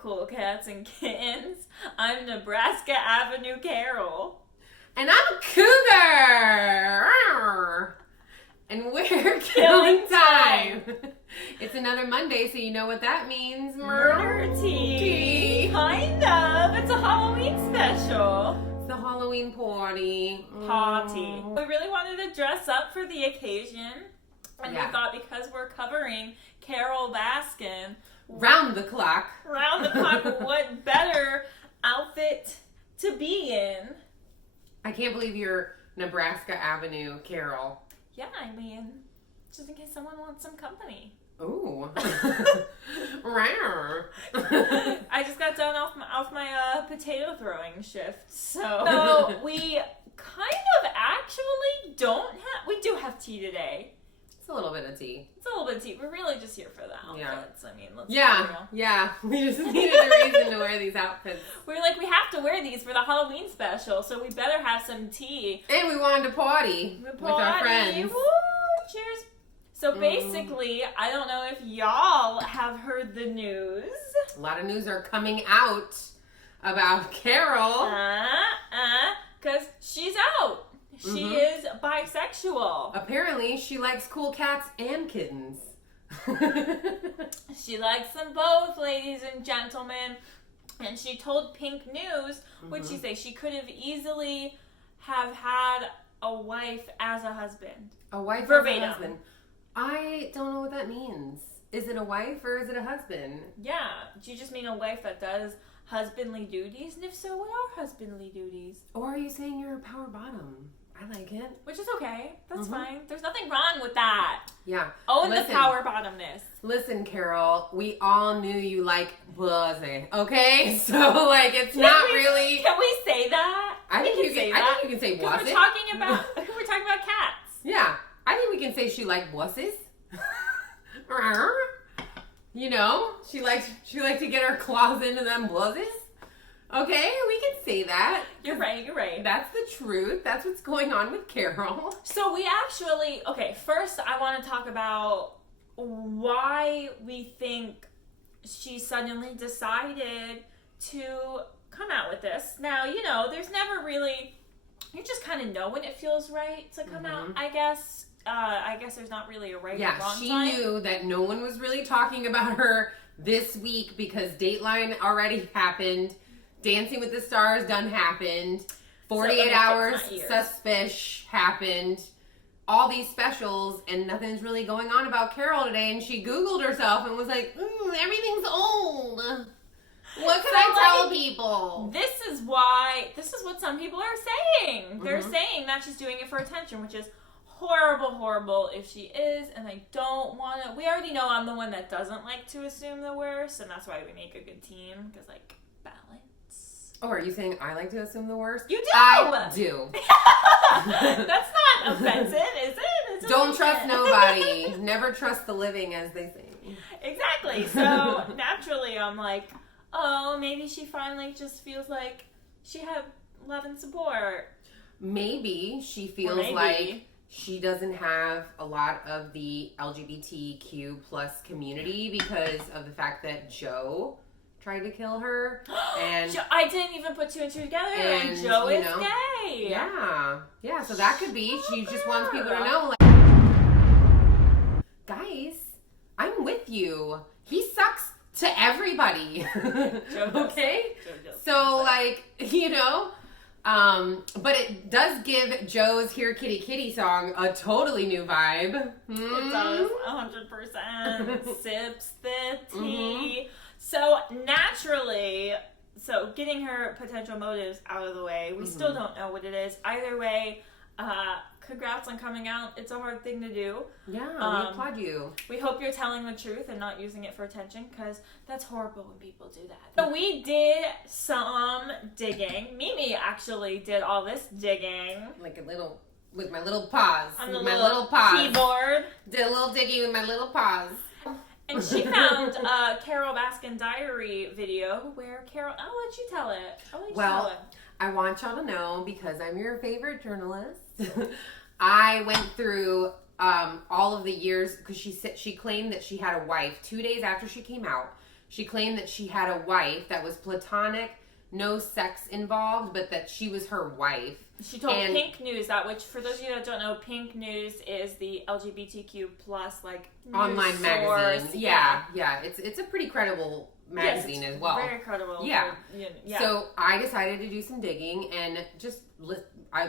cool cats and kittens. I'm Nebraska Avenue Carole. And I'm a cougar. And we're killing time. It's another Monday, so you know what that means. Murder tea. Kind of. It's a Halloween special. It's the Halloween party. Party. We really wanted to dress up for the occasion. And we thought because we're covering Carole Baskin round the clock, what better outfit to be in? I can't believe you're Nebraska Avenue Carole. Yeah, I mean, just in case someone wants some company. Ooh. I just got done off my potato throwing shift, so we kind of actually we do have tea today. It's a little bit of tea. It's a little bit of tea. We're really just here for the outfits. I mean, let's be real. Yeah. We just needed a reason to wear these outfits. We're like, we have to wear these for the Halloween special, so we better have some tea. And we wanted to party with our friends. Woo! Cheers. So basically, I don't know if y'all have heard the news. A lot of news are coming out about Carole. Because she's out. She is bisexual. Apparently, she likes cool cats and kittens. She likes them both, ladies and gentlemen. And she told Pink News, what'd she say? She could have easily have had a wife as a husband. A wife verbatim. As a husband. I don't know what that means. Is it a wife or is it a husband? Yeah. Do you just mean a wife that does husbandly duties? And if so, what are husbandly duties? Or are you saying you're a power bottom? I like it. Which is okay. That's fine. There's nothing wrong with that. Yeah. Oh, and the power bottomness. Listen, Carole, we all knew you like pussy, okay? So, it's not really... Can we say that? I think you can say wussy. We're talking about cats. Yeah. I think we can say she liked wussies. You know? She liked to get her claws into them wussies. Okay, we can say that. You're right. That's the truth. That's what's going on with Carole. So we actually, first I want to talk about why we think she suddenly decided to come out with this. Now, there's never really, you just kind of know when it feels right to come out, I guess. I guess there's not really a right or wrong time. Yeah, she knew that no one was really talking about her this week because Dateline already happened. Dancing with the Stars done happened. 48 Hours Suspish happened. All these specials, and nothing's really going on about Carole today. And she Googled herself and was like, everything's old. What can I tell people? This is what some people are saying. They're saying that she's doing it for attention, which is horrible if she is, and I don't want to. We already know I'm the one that doesn't like to assume the worst, and that's why we make a good team, because, balance. Oh, are you saying I like to assume the worst? You do! I do. That's not offensive, is it? Don't trust nobody. Never trust the living, as they say. Exactly. So, naturally, I'm like, oh, maybe she finally just feels like she had love and support. Maybe she feels like she doesn't have a lot of the LGBTQ plus community because of the fact that Joe tried to kill her. And I didn't even put two and two together. And Joe is gay. Yeah, so that could be. She just wants people to know, guys, I'm with you. He sucks to everybody. Joe okay? So, but it does give Joe's Here Kitty Kitty song a totally new vibe. It does, 100%. Sips the tea. So naturally, getting her potential motives out of the way, we still don't know what it is. Either way, congrats on coming out. It's a hard thing to do. Yeah, we applaud you. We hope you're telling the truth and not using it for attention, because that's horrible when people do that. So we did some digging. Mimi actually did all this digging. With my little paws. On the little keyboard. Did a little digging with my little paws. And she found a Carole Baskin diary video where Carole... I'll let you tell it. I want y'all to know, because I'm your favorite journalist, I went through all of the years, because she claimed that she had a wife 2 days after she came out. She claimed that she had a wife that was platonic, no sex involved, but that she was her wife. She told Pink News that, which for those of you that don't know, Pink News is the LGBTQ plus like online magazine. Yeah. It's a pretty credible magazine as well. Very credible. Yeah. So I decided to do some digging and just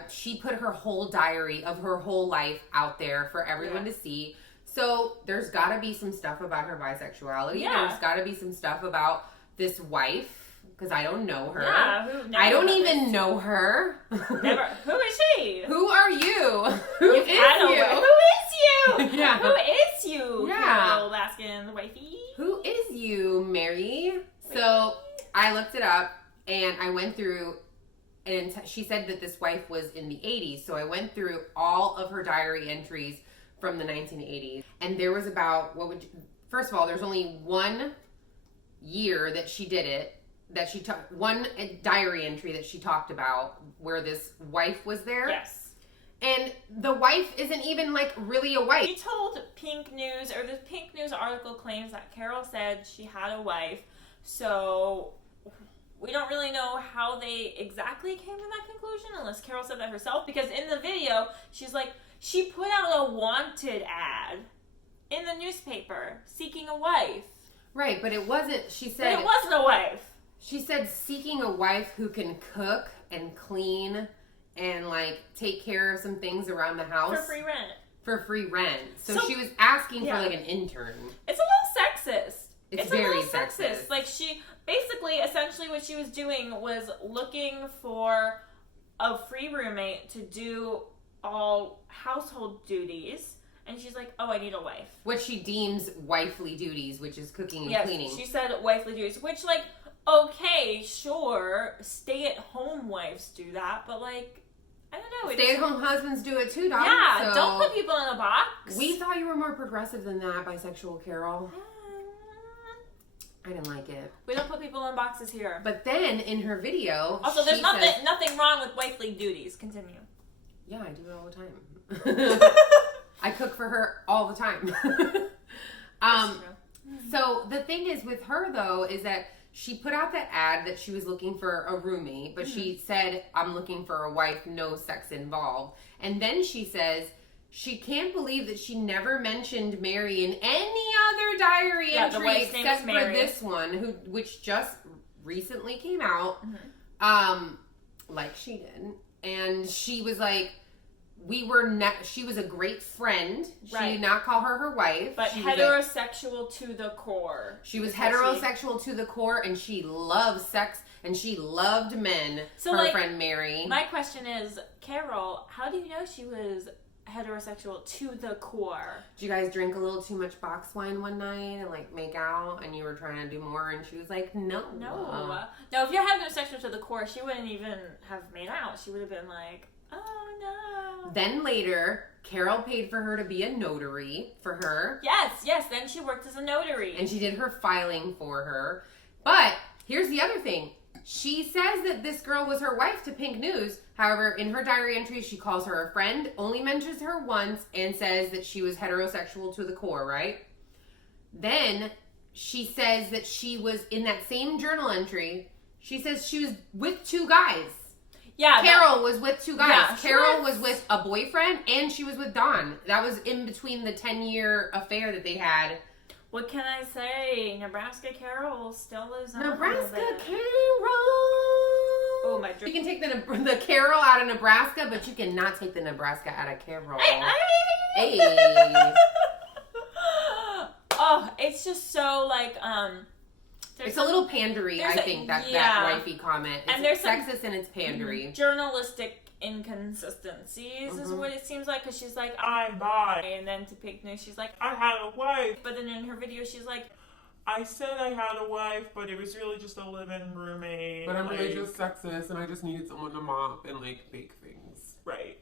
she put her whole diary of her whole life out there for everyone to see. So there's got to be some stuff about her bisexuality. Yeah. There's got to be some stuff about this wife. Because I don't know her. Yeah, I don't even know her. Never. Who is she? Who are you? Who is you? Who is you? Yeah. Who is you? Yeah. Carole Baskin, wifey. Who is you, Mary? So I looked it up and I went through, and she said that this wife was in the 80s. So I went through all of her diary entries from the 1980s, and there was about first of all, there's only one year that she did it. That she took one diary entry that she talked about where this wife was there. Yes. And the wife isn't even like really a wife. She told Pink News, or the Pink News article claims that Carole said she had a wife. So we don't really know how they exactly came to that conclusion unless Carole said that herself. Because in the video, she's like, she put out a wanted ad in the newspaper seeking a wife. Right, but it wasn't, she said. But it wasn't a wife. She said seeking a wife who can cook and clean and like take care of some things around the house. For free rent. For free rent. So she was asking for like an intern. It's a little sexist. It's very a little sexist. Like she, basically, essentially what she was doing was looking for a free roommate to do all household duties. And she's like, oh, I need a wife. What she deems wifely duties, which is cooking and cleaning. She said wifely duties, which like, okay, sure, stay-at-home wives do that, but like, I don't know. Stay-at-home husbands do it too, dog. Yeah, so don't put people in a box. We thought you were more progressive than that, bisexual Carole. I didn't like it. We don't put people in boxes here. But then in her video, also, there's nothing wrong with wifely duties. Continue. Yeah, I do it all the time. I cook for her all the time. So the thing is with her though is that she put out that ad that she was looking for a roommate, but she said, I'm looking for a wife, no sex involved. And then she says she can't believe that she never mentioned Mary in any other diary entry except for this one, which just recently came out, like she did. And she was like, she was a great friend. She did not call her wife. But she heterosexual to the core. She was heterosexual to the core, and she loved sex, and she loved men. So her friend Mary. My question is, Carole, how do you know she was heterosexual to the core? Did you guys drink a little too much box wine one night and like make out, and you were trying to do more, and she was like, no. No, if you're heterosexual to the core, she wouldn't even have made out. She would have been like, oh no. Then later, Carole paid for her to be a notary for her. Yes. Then she worked as a notary. And she did her filing for her. But here's the other thing. She says that this girl was her wife to Pink News. However, in her diary entry, she calls her a friend, only mentions her once, and says that she was heterosexual to the core, right? Then she says that she was in that same journal entry. She says she was with two guys. Yeah, Carole was with two guys. Yeah, Carole was with a boyfriend, and she was with Don. That was in between the 10-year affair that they had. What can I say? Nebraska Carole still lives on. Nebraska Carole. Oh, my drink. You can take the Carole out of Nebraska, but you cannot take the Nebraska out of Carole. Hey. Oh, it's just so like it's a little pandery, I think, that wifey comment. It's there's sexist and it's pandery. Journalistic inconsistencies is what it seems like, because she's like, I'm bi. And then to Pink News, she's like, I had a wife. But then in her video, she's like, I said I had a wife, but it was really just a live-in roommate. But I'm really just sexist, and I just needed someone to mop and, like, bake things. Right.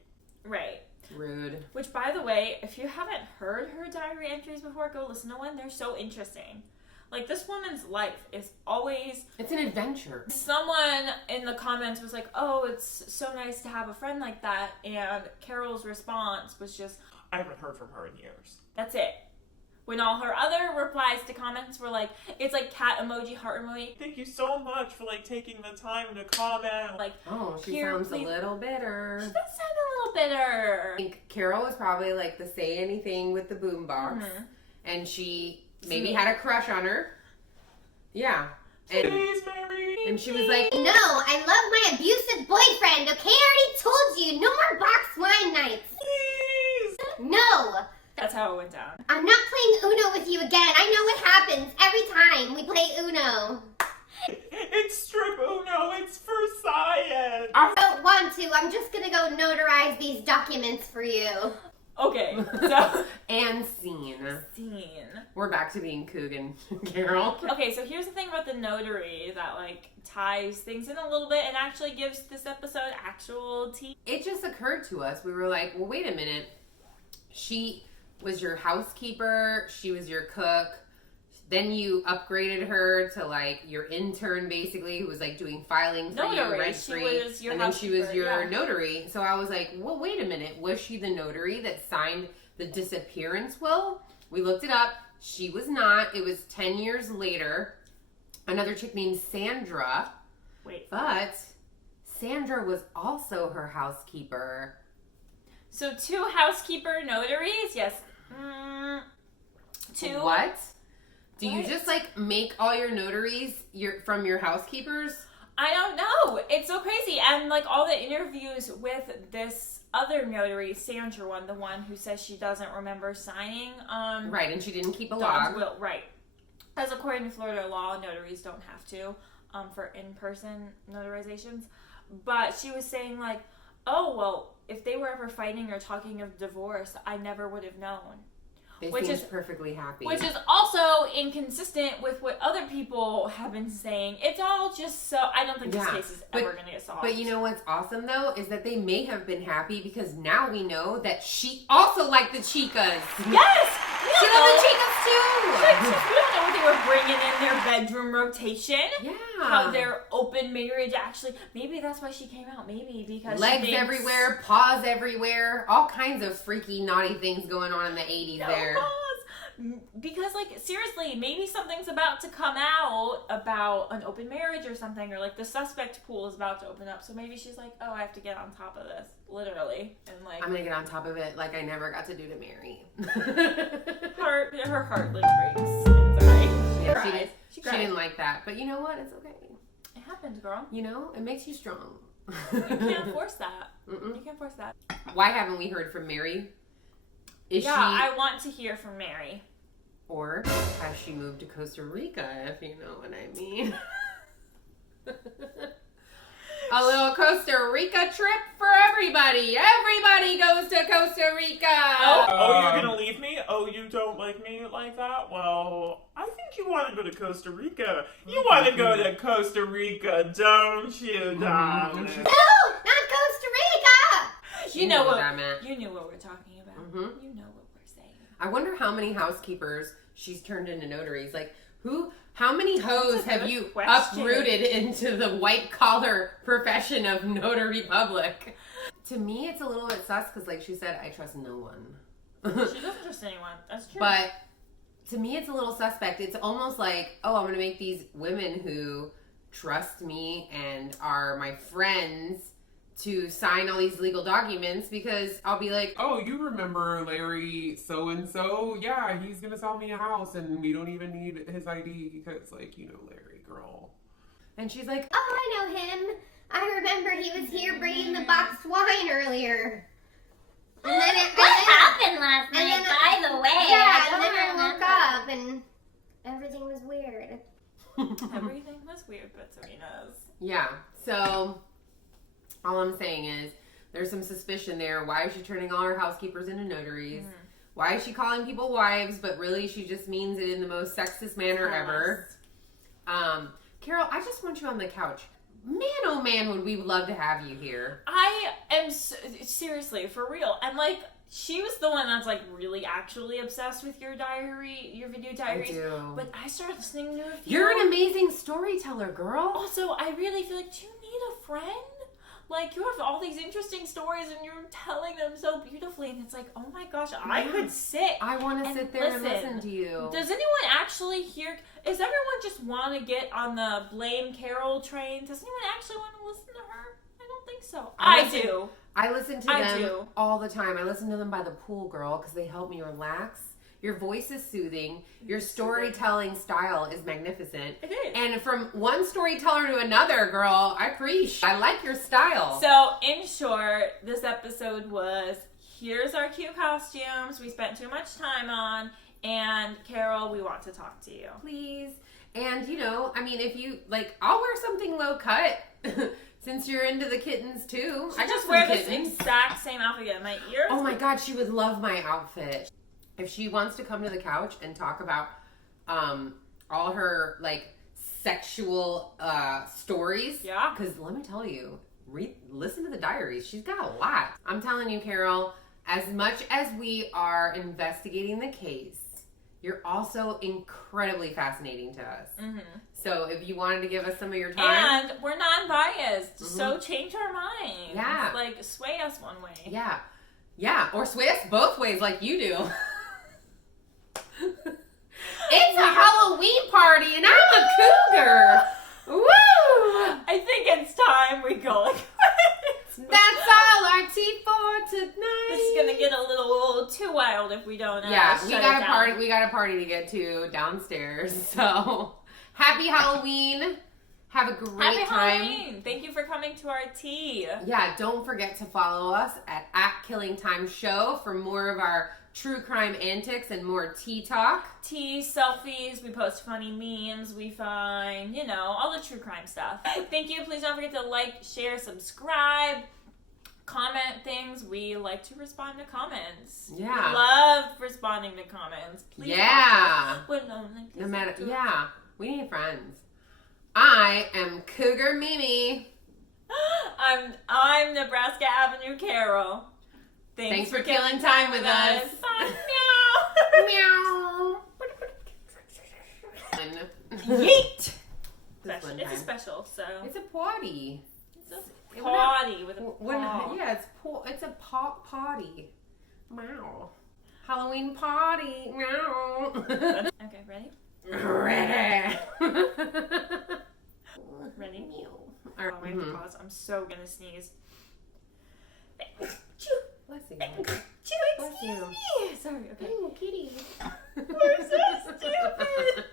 Rude. Which, by the way, if you haven't heard her diary entries before, go listen to one. They're so interesting. Like, this woman's life is always... It's an adventure. Someone in the comments was like, oh, it's so nice to have a friend like that. And Carole's response was just... I haven't heard from her in years. That's it. when all her other replies to comments were like, it's like cat emoji, heart emoji. Thank you so much for like taking the time to comment. Like, Oh, she here, sounds please. a little bitter. She does sound a little bitter. I think Carole was probably like the say anything with the boombox, Mhm. and she maybe had a crush on her. Yeah. And, Please, Mary. and she was like, No, I love my abusive boyfriend, okay? I already told you, no more box wine nights. Please. No, That's how it went down. I'm not playing Uno with you again. I know what happens every time we play Uno. It's strip Uno. It's for science. I don't want to. I'm just gonna go notarize these documents for you. Okay, so and scene. scene. We're back to being Coogan, Carole. Okay, so here's the thing about the notary that like ties things in a little bit and actually gives this episode actual tea. It just occurred to us. We were like, well, wait a minute. She was your housekeeper. She was your cook. Then you upgraded her to like your intern, basically, who was like doing filing for you, Notary. registry. She was your and then she was housekeeper, your yeah. notary. So I was like, well, wait a minute. Was she the notary that signed the disappearance will? We looked it up. She was not. It was 10 years later. Another chick named Sandra. Wait. But Sandra was also her housekeeper. So 2 housekeeper notaries? Yes. Two. What? Do you What? just like make all your notaries from your housekeepers? I don't know. It's so crazy. And like all the interviews with this other notary, Sandra one, the one who says she doesn't remember signing Right, and she didn't keep a Dog's log. will, right. As according to Florida law, notaries don't have to for in-person notarizations. But she was saying like, oh, well, if they were ever fighting or talking of divorce, I never would have known. They Which seem is- perfectly happy. Which is also inconsistent with what other people have been saying. It's all just so... I don't think this Yeah, case is but- ever going to get solved. But you know what's awesome though is that they may have been happy because now we know that she also liked the chicas. Yes! She loved the chicas too. We don't know what they were bringing in their bedroom rotation. Yeah. How their open marriage actually... Maybe that's why she came out. Maybe because legs she thinks, everywhere, paws everywhere, all kinds of freaky naughty things going on in the 80s No there. cause. Because, like, seriously, maybe something's about to come out about an open marriage or something, or like the suspect pool is about to open up. So maybe she's like, oh, I have to get on top of this, literally, and like I'm gonna get on top of it like I never got to do to Mary. her heart like breaks inside. Yeah, Cries. she cried. didn't like that, but you know what? It's okay. It happens, girl. You know, it makes you strong. You can't force that. Mm-mm. You can't force that. Why haven't we heard from Mary? Is Yeah, she, I want to hear from Mary. or has she moved to Costa Rica? If you know what I mean. A little Costa Rica trip for everybody. Everybody goes to Costa Rica. Oh, you're gonna leave me? Oh, you don't like me like that? Well, I think you want to go to Costa Rica. You want to go to Costa Rica, don't you, darling? No, not Costa Rica. You know what that meant. you knew what we're talking about. Mhm. You know what we're saying. I wonder how many housekeepers she's turned into notaries. Like, how many hoes That's a have good you question. uprooted into the white collar profession of notary public? To me, it's a little bit sus because, like she said, I trust no one. She doesn't trust anyone. That's true. But to me, it's a little suspect. It's almost like, oh, I'm going to make these women who trust me and are my friends to sign all these legal documents because I'll be like, Oh, you remember Larry so-and-so? Yeah, he's gonna sell me a house and we don't even need his ID because, like, you know, Larry, girl. and she's like, Oh, I know him. I remember he was here bringing the boxed wine earlier. And then What happened last and night, then by the way? yeah, I and then I don't woke remember. up and everything was weird. Everything was weird, but Serena's. yeah. So all I'm saying is there's some suspicion there. Why is she turning all her housekeepers into notaries? Why is she calling people wives, but really she just means it in the most sexist manner ever? Carole, I just want you on the couch. Man, oh man, would we love to have you here. I am seriously for real, and like she was the one that's like really actually obsessed with your diary, your video diaries. I do. But I started listening to a few. You're an amazing storyteller, girl. Also, I really feel like, do you need a friend? Like, you have all these interesting stories and you're telling them so beautifully. And it's like, oh my gosh, I could sit. I want to and sit there and listen to you. Does anyone actually hear? Is everyone just want to get on the blame Carole train? Does anyone actually want to listen to her? I don't think so. I do. I listen to them all the time. I listen to them by the pool, girl, because they help me relax. Your voice is soothing. Your storytelling style is magnificent. It is. And from one storyteller to another, girl, I appreciate. I like your style. So, in short, this episode was, here's our cute costumes we spent too much time on, and Carole, we want to talk to you. Please. And, you know, I mean, if you, like, I'll wear something low cut. Since you're into the kittens, too. I just wear this exact same outfit. My ears. Oh my God, she would love my outfit. If she wants to come to the couch and talk about all her, like, sexual stories. Yeah. Because let me tell you, listen to the diaries. She's got a lot. I'm telling you, Carole, as much as we are investigating the case, you're also incredibly fascinating to us. Mm-hmm. So if you wanted to give us some of your time. And we're non-biased, so change our minds. Yeah. Like, sway us one way. Yeah. Yeah, or sway us both ways like you do. It's a Halloween party and I'm a cougar. Woo! I think it's time we go. That's all our tea for tonight. This is gonna get a little too wild if we don't. Yeah, we got a party. We got a party to get to downstairs. So happy Halloween. Have a great time. Halloween. Thank you for coming to our tea. Yeah, don't forget to follow us at Killing Time Show for more of our true crime antics and more tea talk. Tea, selfies, we post funny memes, we find, you know, all the true crime stuff. Thank you. Please don't forget to like, share, subscribe, comment things. We like to respond to comments. Yeah. We love responding to comments. Please. Yeah. We're lonely. No matter. Yeah. We need friends. I am Cougar Mimi. I'm Nebraska Avenue Carole. Thanks for killing time with us. Bye. Meow. Yeet. This It's a special, so it's a potty. It's a potty with a paw. Yeah, it's a potty. Meow. Halloween party. Meow. Okay, ready? Ready. Ready? All right. Oh, we have to pause. I'm so gonna sneeze. Bless you. Bless you. Sorry, okay. Oh, kitty. We're so stupid.